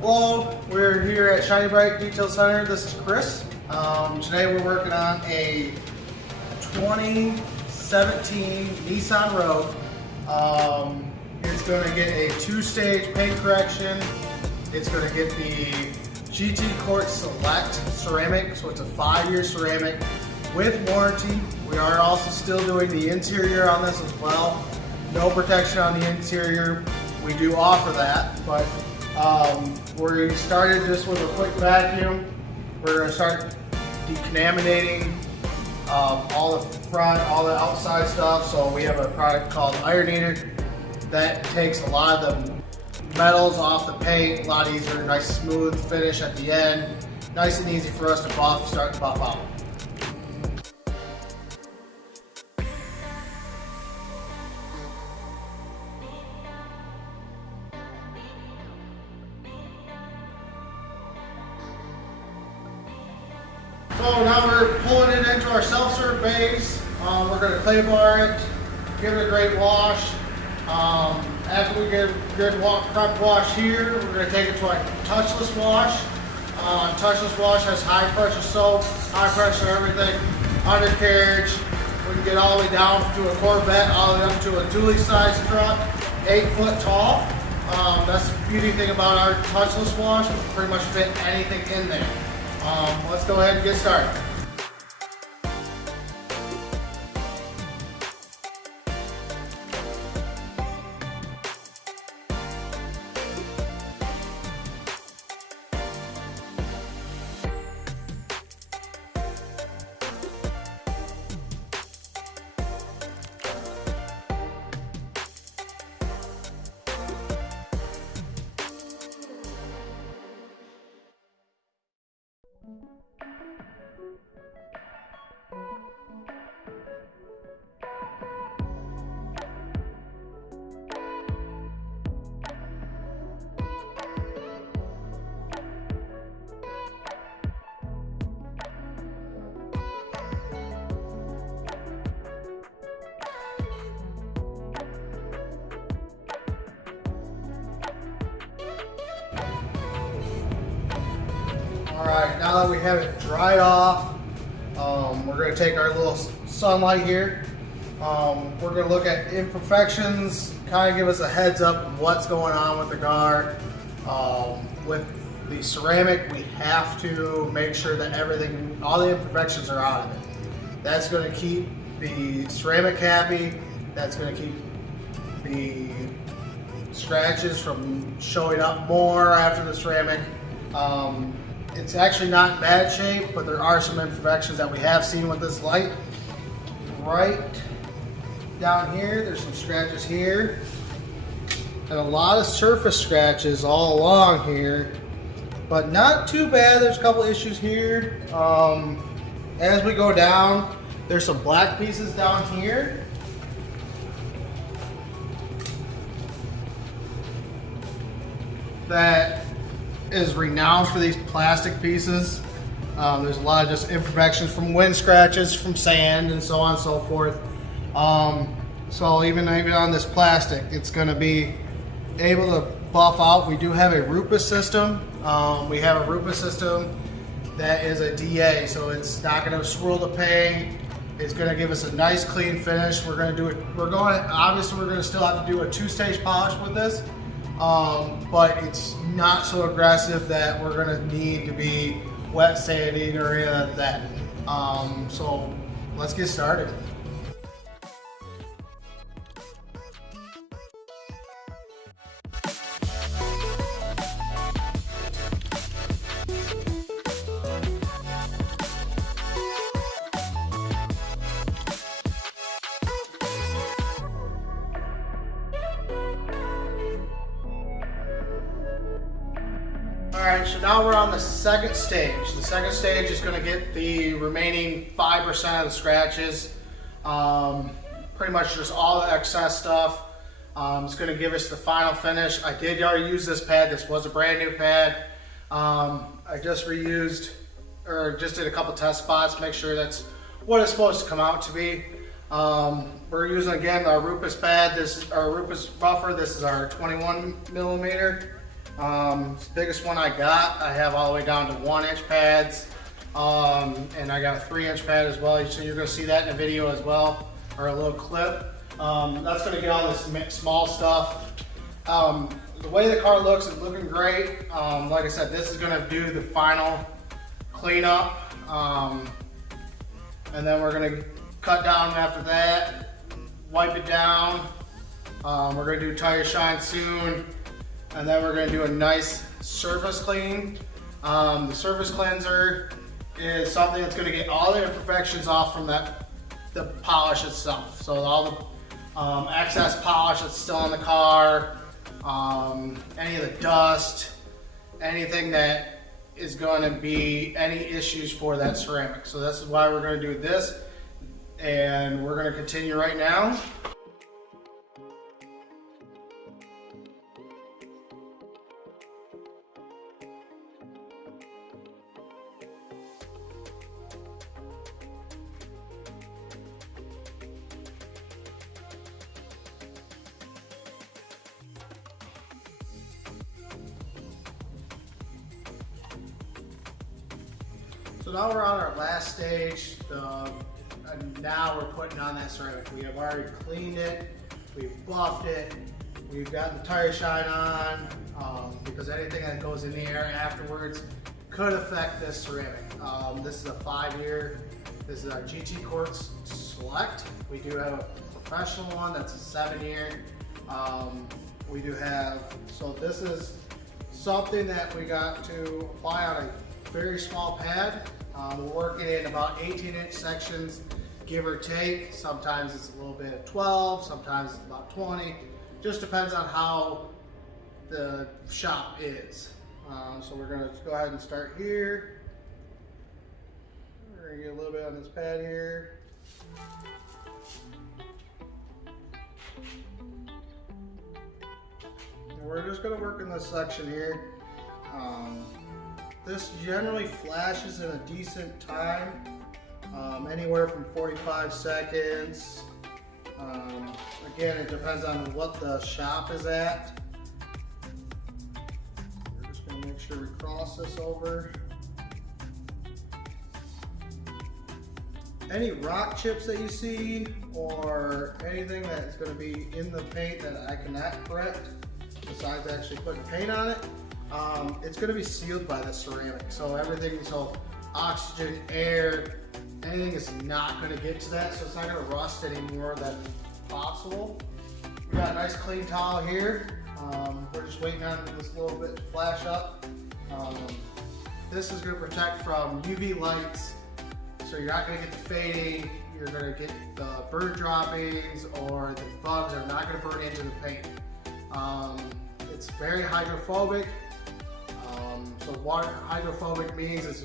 Hello, we're here at Shiny Bright Detail Center. This is Chris. Today we're working on a 2017 Nissan Rogue. It's going to get a two-stage paint correction. It's going to get the GT Quartz Select ceramic, so it's a 5-year ceramic with warranty. We are also still doing the interior on this as well. No protection on the interior. We do offer that, but we started just with a quick vacuum. We're going to start decontaminating all the front, all the outside stuff. So we have a product called Iron Eater that takes a lot of the metals off the paint, a lot easier, nice smooth finish at the end. Nice and easy for us to start to buff out. So now we're pulling it into our self-serve base. We're going to clay bar it, give it a great wash. After we get a good prep wash here, we're going to take it to our touchless wash. Touchless wash has high pressure soap, high pressure everything, undercarriage. We can get all the way down to a Corvette, all the way up to a dually sized truck, 8 foot tall. That's the beauty thing about our touchless wash. We can pretty much fit anything in there. Let's go ahead and get started. Alright, now that we have it dried off, we're going to take our little sunlight here. We're going to look at imperfections, kind of give us a heads up of what's going on with the guard. With the ceramic, we have to make sure that everything, all the imperfections are out of it. That's going to keep the ceramic happy. That's going to keep the scratches from showing up more after the ceramic. It's actually not in bad shape, but there are some imperfections that we have seen with this light. Right down here, there's some scratches here. And a lot of surface scratches all along here, but not too bad. There's a couple issues here. As we go down, there's some black pieces down here. That is renowned for these plastic pieces. There's a lot of just imperfections from wind scratches, from sand, and so on and so forth. So even on this plastic, it's going to be able to buff out. We do have a Rupus system. We have a Rupus system that is a DA, so it's not going to swirl the paint. It's going to give us a nice clean finish. We're going to do it. Obviously we're going to still have to do a 2-stage polish with this. But it's not so aggressive that we're going to need to be wet sanding or any of that. So let's get started. Alright, so now we're on the second stage. The second stage is going to get the remaining 5% of the scratches. Pretty much just all the excess stuff. It's going to give us the final finish. I did already use this pad. This was a brand new pad. I just reused, or just did a couple test spots, make sure that's what it's supposed to come out to be. We're using again our Rupus pad. This is our Rupus buffer. This is our 21 millimeter. It's the biggest one I got. I have all the way down to 1-inch pads, and I got a 3-inch pad as well. So you're going to see that in a video as well, or a little clip. That's going to get all this small stuff. The way the car looks is looking great. Like I said, this is going to do the final cleanup, and then we're going to cut down after that, wipe it down. We're going to do tire shine soon, and then we're going to do a nice surface clean. The surface cleanser is something that's going to get all the imperfections off from the polish itself. So all the excess polish that's still on the car, any of the dust, anything that is going to be any issues for that ceramic. So this is why we're going to do this, and we're going to continue right now. So now we're on our last stage, and now we're putting on that ceramic. We have already cleaned it, we've buffed it, we've got the tire shine on, because anything that goes in the air afterwards could affect this ceramic. This is a 5-year, this is our GT Quartz Select. We do have a professional one that's a 7-year. We do have, so this is something that we got to apply on a very small pad. We're working in about 18-inch sections, give or take. Sometimes it's a little bit of 12, sometimes it's about 20. Just depends on how the shop is. So we're going to go ahead and start here. We're going to get a little bit on this pad here. And we're just going to work in this section here. This generally flashes in a decent time, anywhere from 45 seconds. Again, it depends on what the shop is at. We're just going to make sure we cross this over. Any rock chips that you see or anything that's going to be in the paint that I cannot correct, besides actually putting paint on it, it's going to be sealed by the ceramic. So everything, so oxygen, air, anything is not going to get to that, so it's not going to rust any more than possible. We got a nice clean towel here. We're just waiting on this little bit to flash up. This is going to protect from UV lights, so you're not going to get the fading, you're going to get the bird droppings, or the bugs are not going to burn into the paint. It's very hydrophobic. So water hydrophobic means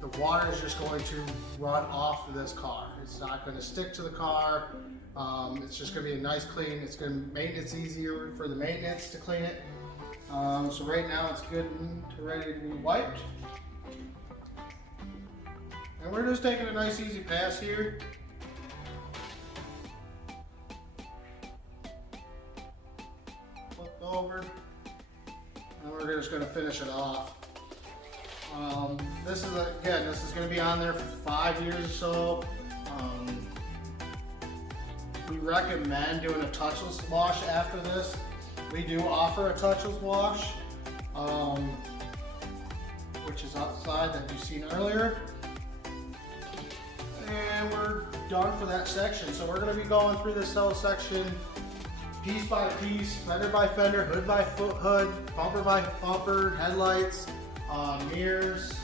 the water is just going to run off of this car. It's not going to stick to the car. It's just going to be a nice clean. It's going to make it easier for the maintenance to clean it. So right now it's good and ready to be wiped. And we're just taking a nice easy pass here. Flip over. And we're just going to finish it off. This is this is going to be on there for 5 years or so. We recommend doing a touchless wash after this. We do offer a touchless wash, which is outside that you've seen earlier. And we're done for that section. So we're going to be going through this whole section piece by piece, fender by fender, hood by hood, bumper by bumper, headlights, mirrors,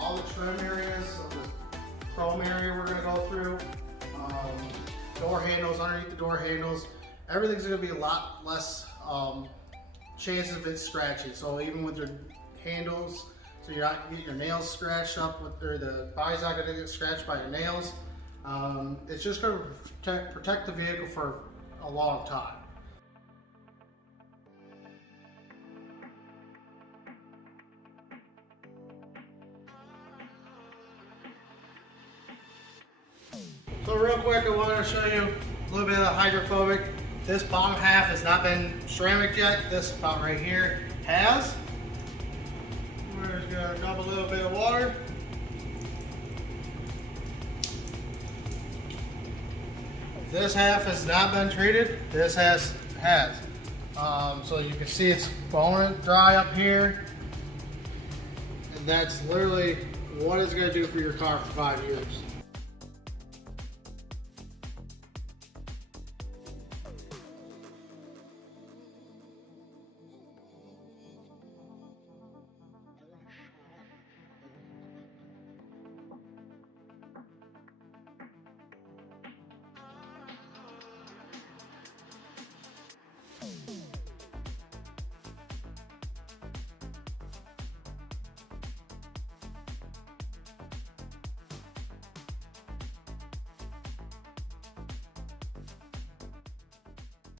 all the trim areas of the chrome area we're going to go through, door handles, underneath the door handles. Everything's going to be a lot less chances of it scratching. So even with your handles, so you're not going to get your nails scratched up, or the body's not going to get scratched by your nails. It's just going to protect the vehicle for a long time. So real quick, I wanted to show you a little bit of the hydrophobic. this bottom half has not been ceramic yet. This spot right here has. We're just gonna dump a little bit of water. This half has not been treated. This has. So you can see it's bone dry up here. And that's literally what it's gonna do for your car for 5 years.